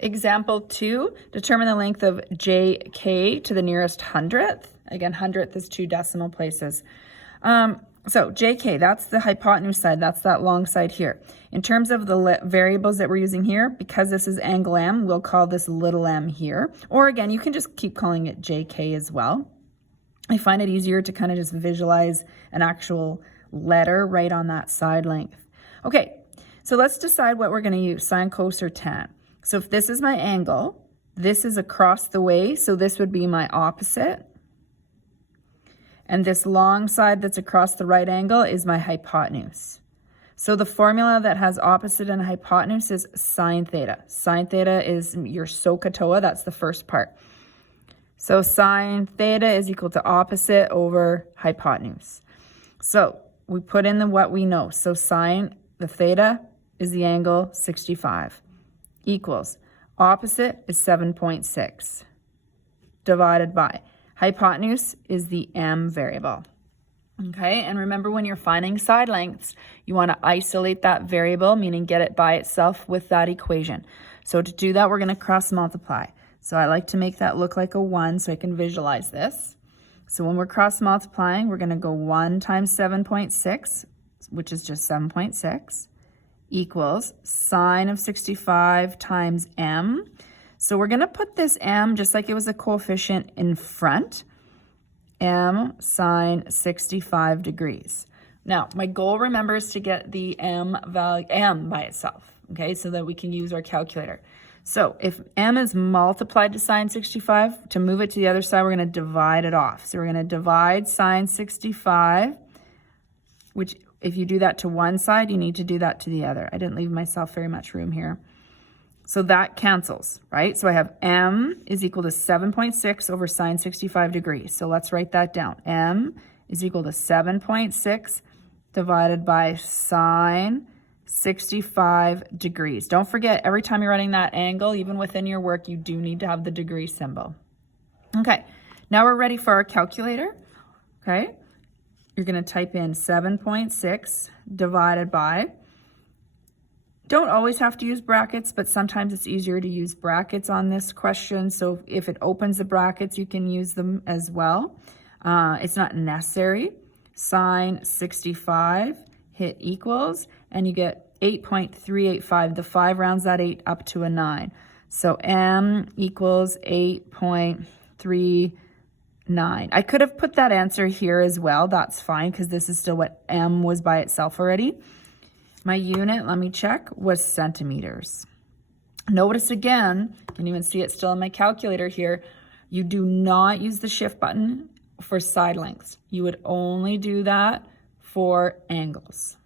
Example 2, determine the length of JK to the nearest hundredth. Again, hundredth is 2 decimal places. So JK, that's the hypotenuse side. That's that long side here. In terms of the variables that we're using here, because this is angle M, we'll call this little m here. Or again, you can just keep calling it JK as well. I find it easier to kind of just visualize an actual letter right on that side length. Okay, so let's decide what we're going to use, sine, cos, or tan. So if this is my angle, this is across the way, so this would be my opposite. And this long side that's across the right angle is my hypotenuse. So the formula that has opposite and hypotenuse is sine theta. Sine theta is your SOHCAHTOA, that's the first part. So sine theta is equal to opposite over hypotenuse. So we put in what we know. So sine, the theta is the angle 65. Equals opposite is 7.6 divided by hypotenuse is the m variable. Okay, and remember when you're finding side lengths, you want to isolate that variable, meaning get it by itself with that equation. So to do that, we're going to cross multiply. So I like to make that look like a 1 so I can visualize this. So when we're cross multiplying, we're going to go 1 times 7.6, which is just 7.6. Equals sine of 65 times m. So we're going to put this m, just like it was a coefficient, in front. M sine 65 degrees. Now, my goal, remember, is to get the m value, m by itself, okay, so that we can use our calculator. So if m is multiplied to sine 65, to move it to the other side, we're going to divide it off. So we're going to divide sine 65, which if you do that to one side, you need to do that to the other. I didn't leave myself very much room here. So that cancels, right? So I have m is equal to 7.6 over sine 65 degrees. So let's write that down. M is equal to 7.6 divided by sine 65 degrees. Don't forget, every time you're writing that angle, even within your work, you do need to have the degree symbol. Okay, now we're ready for our calculator, okay? You're going to type in 7.6 divided by, don't always have to use brackets, but sometimes it's easier to use brackets on this question. So if it opens the brackets, you can use them as well. It's not necessary. Sine 65, hit equals, and you get 8.385. The 5 rounds that 8 up to a 9. So m equals 8.39. I could have put that answer here as well. That's fine because this is still what m was by itself already. My unit, let me check, was centimeters. Notice again, you can even see it still in my calculator here, you do not use the shift button for side lengths. You would only do that for angles.